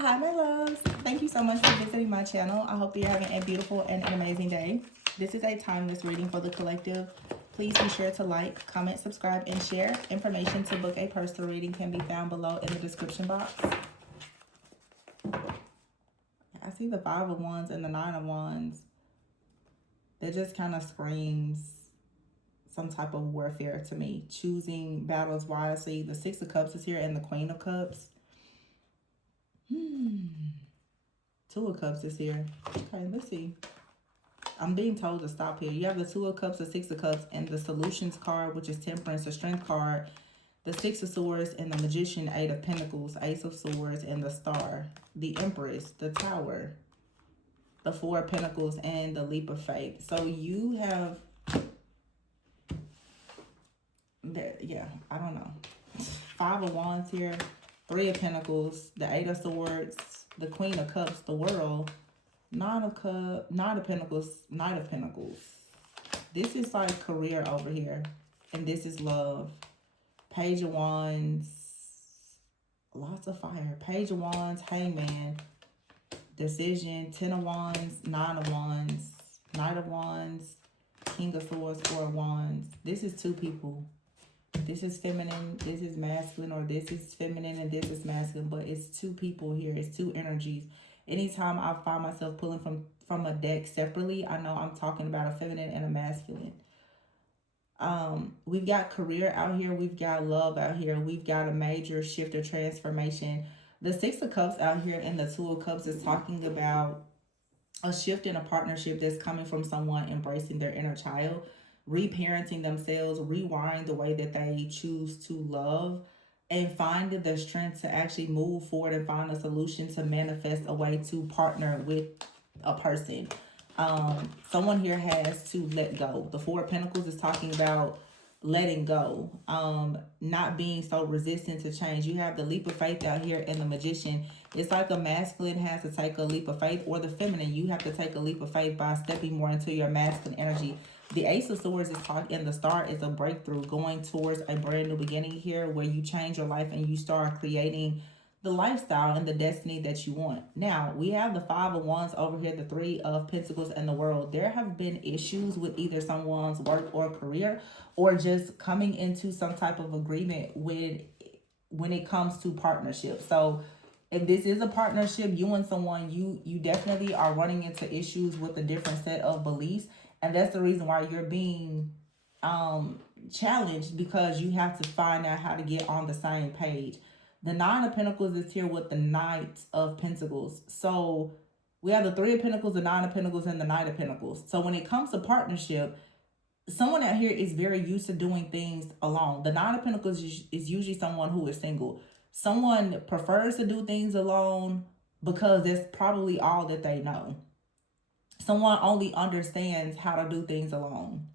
Hi, my loves. Thank you so much for visiting my channel. I hope you're having a beautiful and an amazing day. This is a timeless reading for the collective. Please be sure to like, comment, subscribe, and share. Information to book a personal reading can be found below in the description box. I see the Five of Wands and the Nine of Wands. That just kind of screams some type of warfare to me. Choosing battles wisely. The Six of Cups is here and the Queen of Cups. Two of Cups is here. Okay, let's see. I'm being told to stop here. You have the Two of Cups, the Six of Cups, and the Solutions card, which is Temperance, the Strength card, the Six of Swords, and the Magician, Eight of Pentacles, Ace of Swords, and the Star, the Empress, the Tower, the Four of Pentacles, and the Leap of Faith. So you have, yeah, I don't know. Five of Wands here, Three of Pentacles, the Eight of Swords, the Queen of Cups, the World, Nine of Pentacles, Knight of Pentacles. This is like career over here. And this is love. Page of Wands. Lots of fire. Page of Wands, Hangman. Decision. Ten of Wands, Nine of Wands, Knight of Wands, King of Swords, Four of Wands. This is two people. This is feminine, this is masculine, or this is feminine and this is masculine, but it's two people here. It's two energies. Anytime I find myself pulling from a deck separately, I know I'm talking about a feminine and a masculine. We've got career out here. We've got love out here. We've got a major shift or transformation. The Six of Cups out here and the Two of Cups is talking about a shift in a partnership that's coming from someone embracing their inner child, reparenting themselves, rewiring the way that they choose to love, and finding the strength to actually move forward and find a solution to manifest a way to partner with a person. Someone here has to let go. The Four of Pentacles is talking about letting go, not being so resistant to change. You have the Leap of Faith out here and the Magician. It's like a masculine has to take a leap of faith, or the feminine, you have to take a leap of faith by stepping more into your masculine energy. The Ace of Swords is talking, and the Star is a breakthrough, going towards a brand new beginning here where you change your life and you start creating the lifestyle and the destiny that you want. Now, we have the Five of Wands over here, the Three of Pentacles, and the World. There have been issues with either someone's work or career, or just coming into some type of agreement with when it comes to partnership. So if this is a partnership, you and someone, you definitely are running into issues with a different set of beliefs. And that's the reason why you're being challenged, because you have to find out how to get on the same page. The Nine of Pentacles is here with the Knight of Pentacles. So we have the Three of Pentacles, the Nine of Pentacles, and the Knight of Pentacles. So when it comes to partnership, someone out here is very used to doing things alone. The Nine of Pentacles is usually someone who is single. Someone prefers to do things alone because that's probably all that they know. Someone only understands how to do things alone.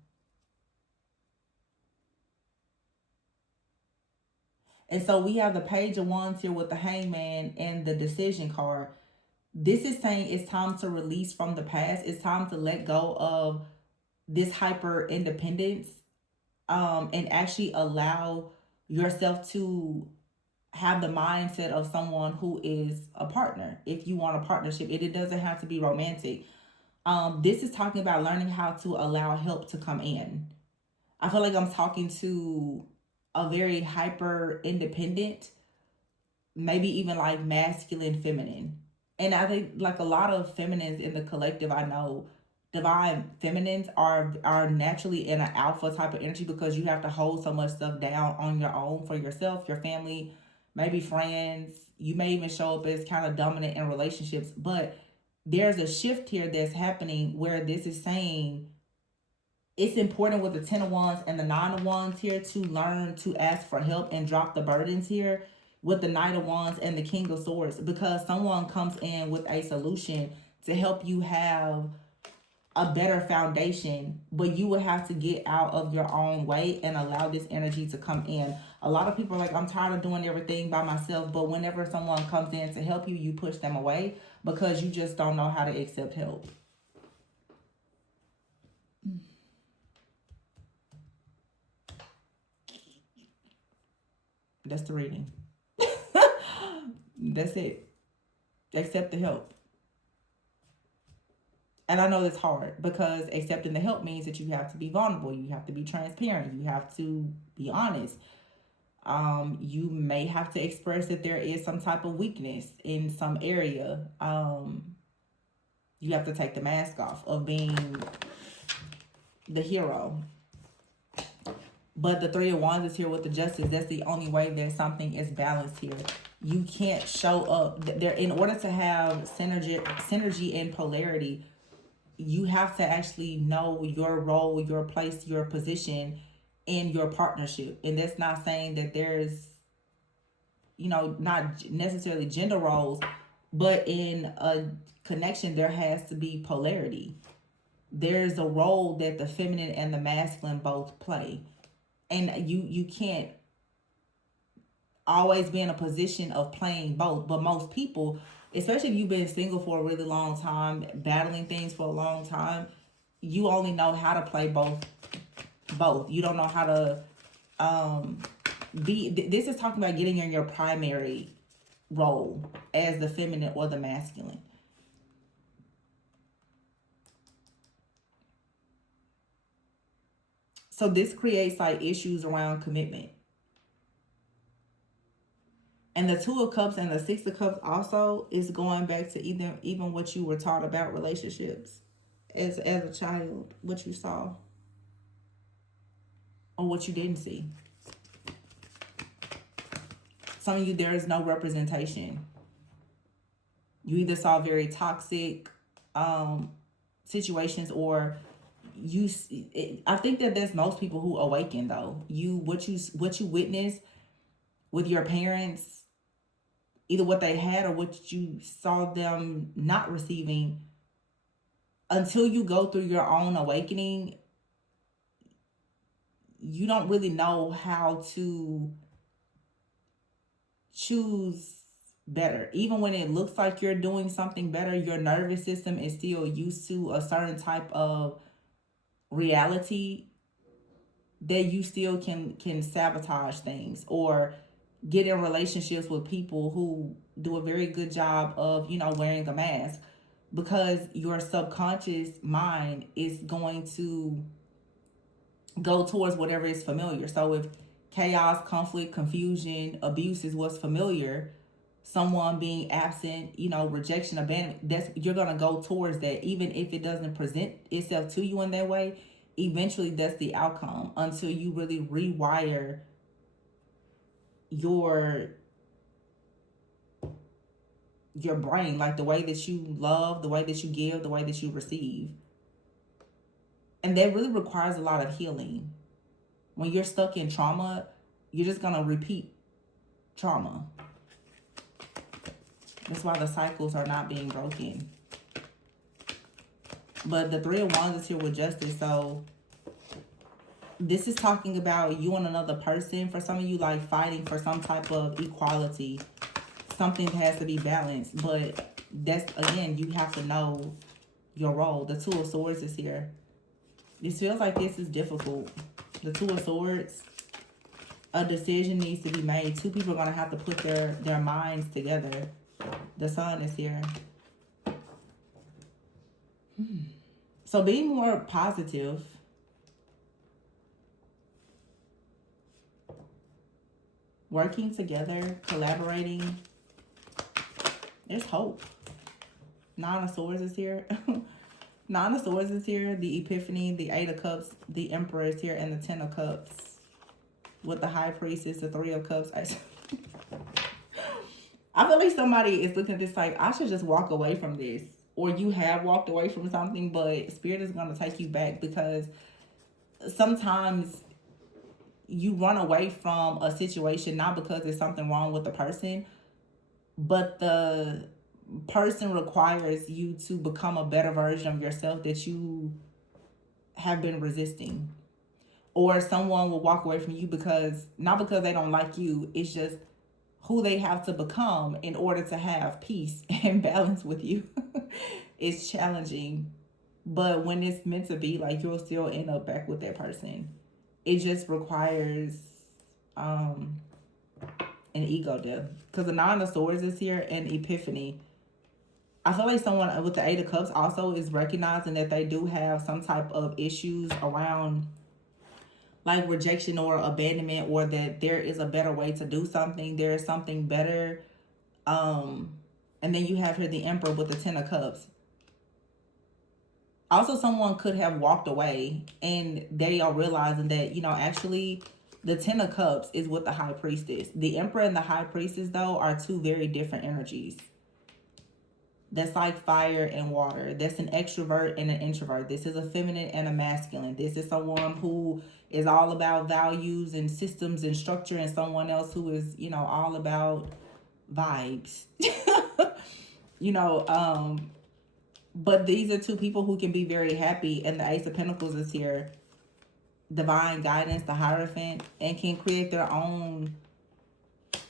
And so we have the Page of Wands here with the Hangman and the Decision card. This is saying it's time to release from the past. It's time to let go of this hyper independence, and actually allow yourself to have the mindset of someone who is a partner. If you want a partnership, it doesn't have to be romantic. This is talking about learning how to allow help to come in. I feel like I'm talking to a very hyper independent, maybe even like masculine feminine. And I think like a lot of feminines in the collective I know, divine feminines are naturally in an alpha type of energy, because you have to hold so much stuff down on your own for yourself, your family, maybe friends. You may even show up as kind of dominant in relationships, but there's a shift here that's happening where this is saying it's important with the Ten of Wands and the Nine of Wands here to learn to ask for help and drop the burdens here with the Knight of Wands and the King of Swords, because someone comes in with a solution to help you have a better foundation, but you will have to get out of your own way and allow this energy to come in. A lot of people are like, I'm tired of doing everything by myself, but whenever someone comes in to help you, you push them away because you just don't know how to accept help. That's the reading. That's it. Accept the help. And I know that's hard because accepting the help means that you have to be vulnerable, you have to be transparent, you have to be honest. You may have to express that there is some type of weakness in some area. You have to take the mask off of being the hero. But the Three of Wands is here with the Justice. That's the only way that something is balanced here. You can't show up there in order to have synergy and polarity. You have to actually know your role, your place, your position in your partnership. And that's not saying that there's, not necessarily gender roles, but in a connection, there has to be polarity. There's a role that the feminine and the masculine both play. And you can't always be in a position of playing both. But most people, especially if you've been single for a really long time, battling things for a long time, you only know how to play both. You don't know how to this is talking about getting in your primary role as the feminine or the masculine. So this creates like issues around commitment. And the Two of Cups and the Six of Cups also is going back to even what you were taught about relationships as a child, what you saw or what you didn't see. Some of you, there is no representation. You either saw very toxic situations, or I think that there's most people who awaken though. What you witnessed with your parents, either what they had or what you saw them not receiving, until you go through your own awakening, you don't really know how to choose better. Even when it looks like you're doing something better, your nervous system is still used to a certain type of reality that you still can sabotage things or get in relationships with people who do a very good job of, wearing a mask, because your subconscious mind is going to go towards whatever is familiar. So if chaos, conflict, confusion, abuse is what's familiar, someone being absent, rejection, abandonment, you're going to go towards that. Even if it doesn't present itself to you in that way, eventually that's the outcome, until you really rewire your brain, like the way that you love, the way that you give, the way that you receive. And that really requires a lot of healing. When you're stuck in trauma, you're just going to repeat trauma. That's why the cycles are not being broken. But the Three of Wands is here with Justice. So this is talking about you and another person. For some of you, like fighting for some type of equality. Something has to be balanced. But that's, again, you have to know your role. The Two of Swords is here. This feels like this is difficult. The Two of Swords, a decision needs to be made. Two people are going to have to put their minds together. The Sun is here. So being more positive. Working together, collaborating. There's hope. Nine of Swords is here. Nine of Swords is here. The Epiphany, the Eight of Cups, the Emperor is here, and the Ten of Cups. With the High Priestess, the Three of Cups. I feel like somebody is looking at this like, I should just walk away from this. Or you have walked away from something, but Spirit is going to take you back, because sometimes you run away from a situation not because there's something wrong with the person, but the person requires you to become a better version of yourself that you have been resisting. Or someone will walk away from you because, not because they don't like you, it's just who they have to become in order to have peace and balance with you. It's challenging, but when it's meant to be, like, you'll still end up back with that person. It just requires an ego death, because the Nine of Swords is here, and Epiphany. I feel like someone with the Eight of Cups also is recognizing that they do have some type of issues around like rejection or abandonment, or that there is a better way to do something. There is something better. Um, and then you have here the Emperor with the Ten of Cups. Also, someone could have walked away and they are realizing that, actually the Ten of Cups is with the High Priestess. The Emperor and the High Priestess, though, are two very different energies. That's like fire and water. That's an extrovert and an introvert. This is a feminine and a masculine. This is someone who is all about values and systems and structure, and someone else who is, all about vibes. you know, um, but these are two people who can be very happy, and the Ace of Pentacles is here. Divine guidance, the Hierophant, and can create their own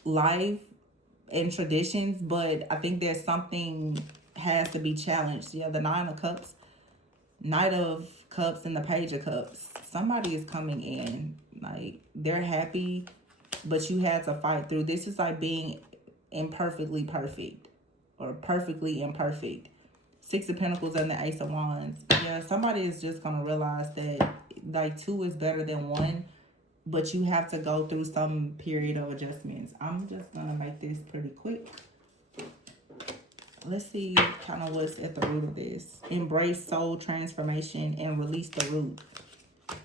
life and traditions, but I think there's something has to be challenged. Yeah, the Nine of Cups, Knight of Cups, and the Page of Cups. Somebody is coming in. Like, they're happy, but you had to fight through. This is like being imperfectly perfect or perfectly imperfect. Six of Pentacles and the Ace of Wands. Yeah, somebody is just going to realize that like two is better than one, but you have to go through some period of adjustments. I'm just going to make this pretty quick. Let's see kind of what's at the root of this. Embrace soul transformation and release the root.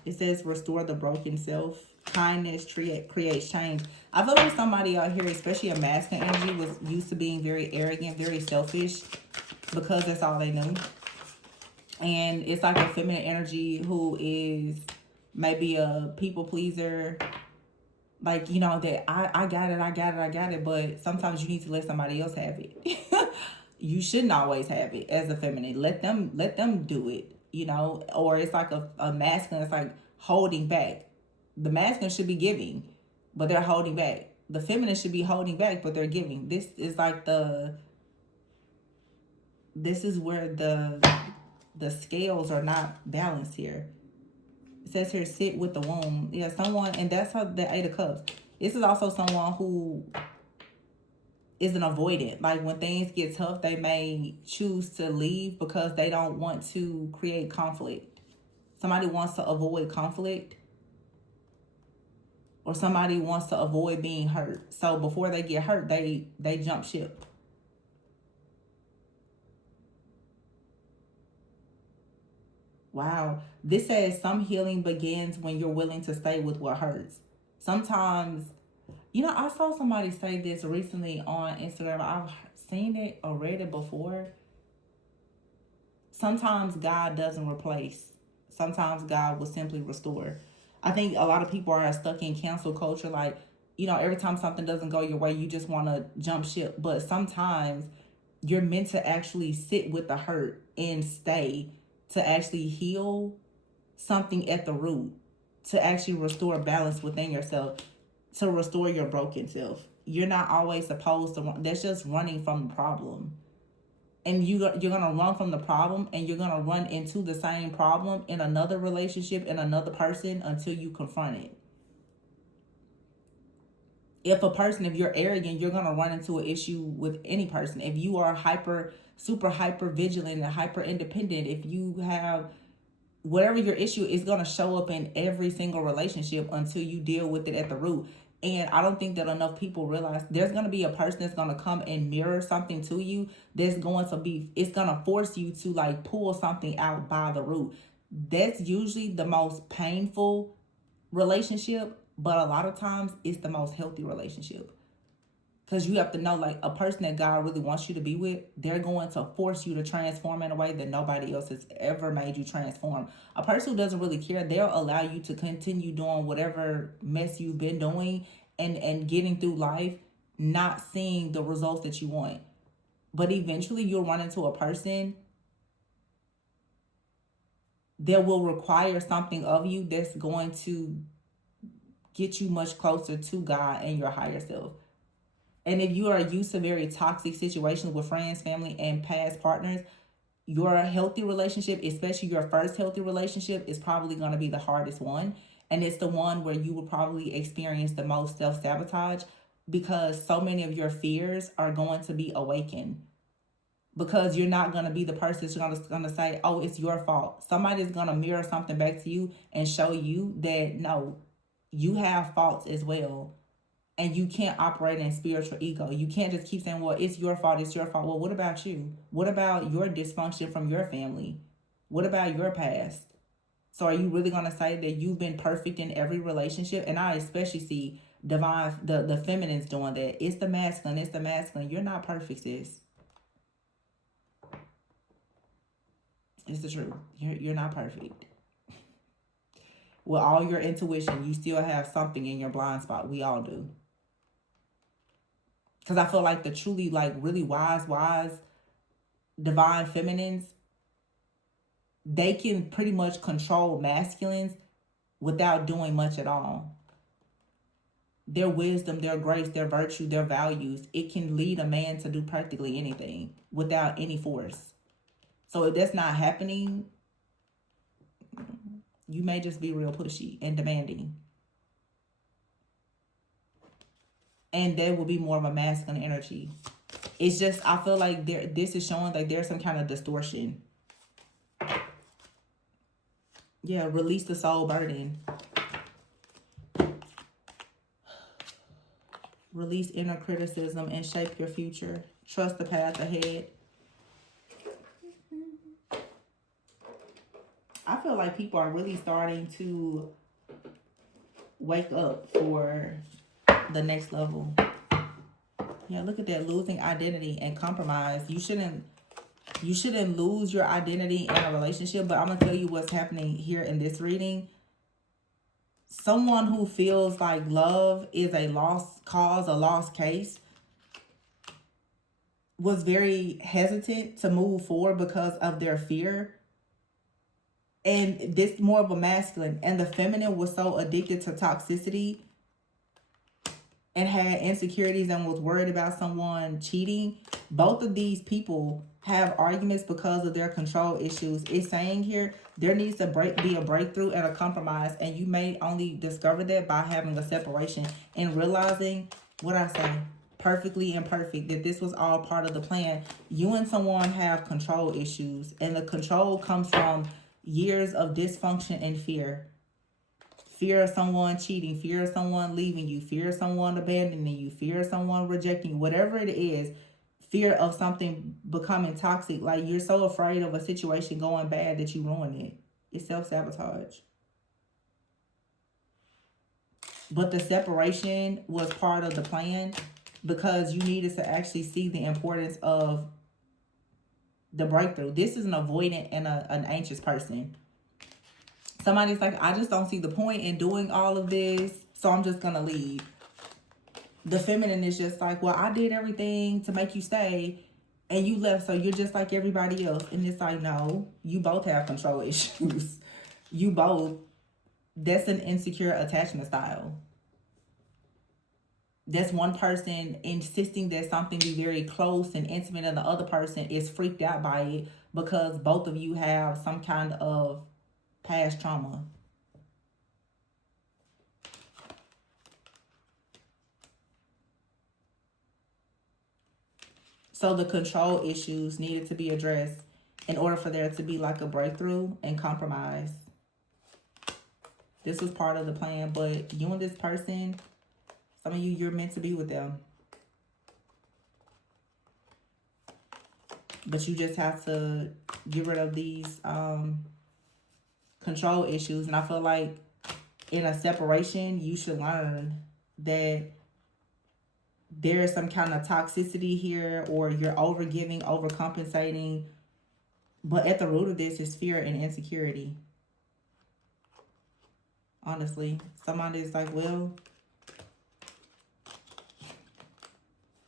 It says restore the broken self. Kindness creates change. I feel like somebody out here, especially a masculine energy, was used to being very arrogant, very selfish, because that's all they knew. And it's like a feminine energy who is maybe a people pleaser. Like, that I got it. But sometimes you need to let somebody else have it. You shouldn't always have it as a feminine. Let them do it, or it's like a masculine. It's like holding back. The masculine should be giving, but they're holding back. The feminine should be holding back, but they're giving. This is like this is where the scales are not balanced here. It says here, sit with the womb. Yeah, someone, and that's how the Eight of Cups. This is also someone who is an avoidant. Like, when things get tough, they may choose to leave because they don't want to create conflict. Somebody wants to avoid conflict, or somebody wants to avoid being hurt. So before they get hurt, they jump ship. Wow. This says some healing begins when you're willing to stay with what hurts. Sometimes, I saw somebody say this recently on Instagram. I've seen it or read it before. Sometimes God doesn't replace. Sometimes God will simply restore. I think a lot of people are stuck in cancel culture. Like, every time something doesn't go your way, you just want to jump ship. But sometimes you're meant to actually sit with the hurt and stay to actually heal something at the root, to actually restore balance within yourself, to restore your broken self. You're not always supposed to run. That's just running from the problem. And you're going to run from the problem, and you're going to run into the same problem in another relationship, in another person, until you confront it. If you're arrogant, you're going to run into an issue with any person. If you are super hyper vigilant and hyper independent, if you have whatever your issue is, going to show up in every single relationship until you deal with it at the root. And I don't think that enough people realize there's going to be a person that's going to come and mirror something to you it's going to force you to like pull something out by the root. That's usually the most painful relationship, but a lot of times it's the most healthy relationship. Because you have to know, like, a person that God really wants you to be with, they're going to force you to transform in a way that nobody else has ever made you transform. A person who doesn't really care, they'll allow you to continue doing whatever mess you've been doing and getting through life, not seeing the results that you want. But eventually you'll run into a person that will require something of you that's going to get you much closer to God and your higher self. And if you are used to very toxic situations with friends, family, and past partners, your healthy relationship, especially your first healthy relationship, is probably going to be the hardest one. And it's the one where you will probably experience the most self-sabotage, because so many of your fears are going to be awakened because you're not going to be the person that's going to say, oh, it's your fault. Somebody's going to mirror something back to you and show you that, no, you have faults as well. And you can't operate in spiritual ego. You can't just keep saying, well, it's your fault, it's your fault. Well, what about you? What about your dysfunction from your family? What about your past? So are you really going to say that you've been perfect in every relationship? And I especially see divine, the feminines doing that. It's the masculine, it's the masculine. You're not perfect, sis. It's the truth. You're not perfect. With all your intuition, you still have something in your blind spot. We all do. Because I feel like the truly, like, really wise, divine feminines, they can pretty much control masculines without doing much at all. Their wisdom, their grace, their virtue, their values, it can lead a man to do practically anything without any force. So if that's not happening, you may just be real pushy and demanding. And there will be more of a masculine energy. It's just, I feel like this is showing like there's some kind of distortion. Yeah, release the soul burden. Release inner criticism and shape your future. Trust the path ahead. I feel like people are really starting to wake up for the next level. Yeah, look at that, losing identity and compromise. You shouldn't lose your identity in a relationship, but I'm going to tell you what's happening here in this reading. Someone who feels like love is a lost cause, a lost case, was very hesitant to move forward because of their fear. And this more of a masculine, and the feminine was so addicted to toxicity and had insecurities and was worried about someone cheating. Both of these people have arguments because of their control issues. It's saying here there needs to be a breakthrough and a compromise, and you may only discover that by having a separation and realizing what I say, perfectly imperfect, that this was all part of the plan. You and someone have control issues, and the control comes from years of dysfunction and fear. Fear of someone cheating, fear of someone leaving you, fear of someone abandoning you, fear of someone rejecting you, whatever it is, fear of something becoming toxic. Like, you're so afraid of a situation going bad that you ruin it. It's self-sabotage. But the separation was part of the plan because you needed to actually see the importance of the breakthrough. This is an avoidant and an anxious person. Somebody's like, I just don't see the point in doing all of this, so I'm just going to leave. The feminine is just like, well, I did everything to make you stay, and you left, so you're just like everybody else. And it's like, no, you both have control issues. You both. That's an insecure attachment style. That's one person insisting that something be very close and intimate, and the other person is freaked out by it because both of you have some kind of past trauma. So the control issues needed to be addressed in order for there to be like a breakthrough and compromise. This was part of the plan, but you and this person, some of you, you're meant to be with them. But you just have to get rid of these control issues. And I feel like in a separation, you should learn that there is some kind of toxicity here, or you're overgiving, overcompensating. But at the root of this is fear and insecurity. Honestly, somebody's like, well,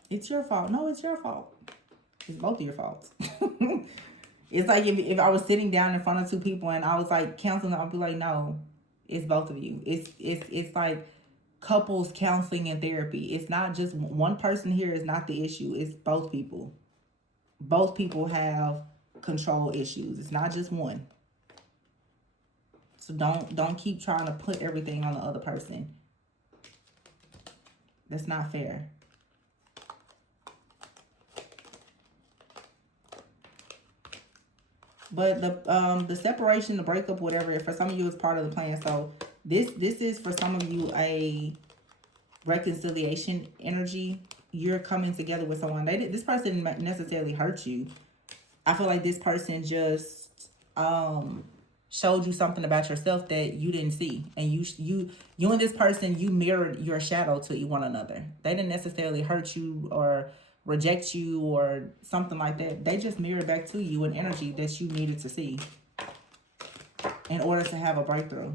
it's your fault. No, it's your fault. It's both of your faults. It's like if I was sitting down in front of two people and I was like counseling, I'd be like, no, it's both of you. It's like couples counseling and therapy. It's not just one person here is not the issue. It's both people. Both people have control issues. It's not just one. So don't keep trying to put everything on the other person. That's not fair. But the separation, the breakup, whatever, for some of you is part of the plan. So this is for some of you a reconciliation energy. You're coming together with someone. This person didn't necessarily hurt you. I feel like this person just showed you something about yourself that you didn't see, and you and this person, you mirrored your shadow to one another. They didn't necessarily hurt you or reject you or something like that. They just mirrored back to you an energy that you needed to see in order to have a breakthrough.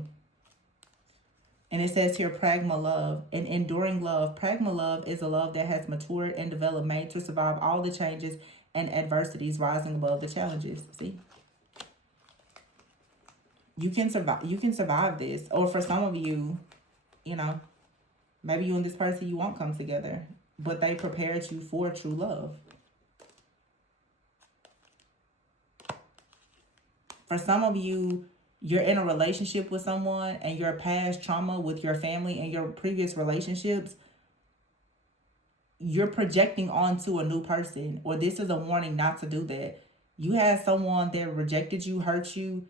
And it says here, pragma love, an enduring love. Pragma love is a love that has matured and developed, made to survive all the changes and adversities, rising above the challenges. See? You can survive. You can survive this. Or for some of you, maybe you and this person, you won't come together, but they prepared you for true love. For some of you, you're in a relationship with someone and your past trauma with your family and your previous relationships, you're projecting onto a new person, or this is a warning not to do that. You had someone that rejected you, hurt you.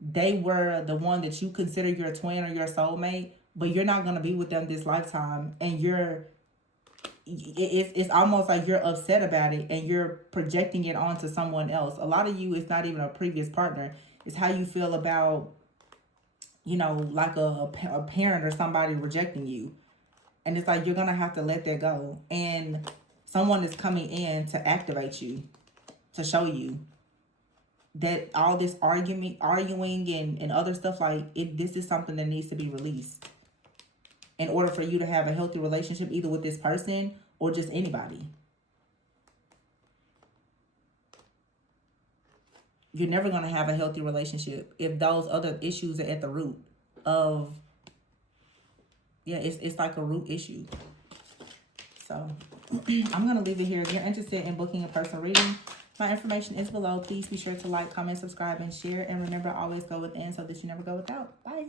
They were the one that you consider your twin or your soulmate, but you're not going to be with them this lifetime. And it's almost like you're upset about it and you're projecting it onto someone else. A lot of you, it's not even a previous partner. It's how you feel about, like a parent or somebody rejecting you. And it's like you're going to have to let that go. And someone is coming in to activate you, to show you that all this arguing and other stuff, this is something that needs to be released in order for you to have a healthy relationship, either with this person or just anybody. You're never going to have a healthy relationship if those other issues are at the root of, it's like a root issue. So I'm going to leave it here. If you're interested in booking a personal reading, my information is below. Please be sure to like, comment, subscribe, and share. And remember, always go within so that you never go without. Bye.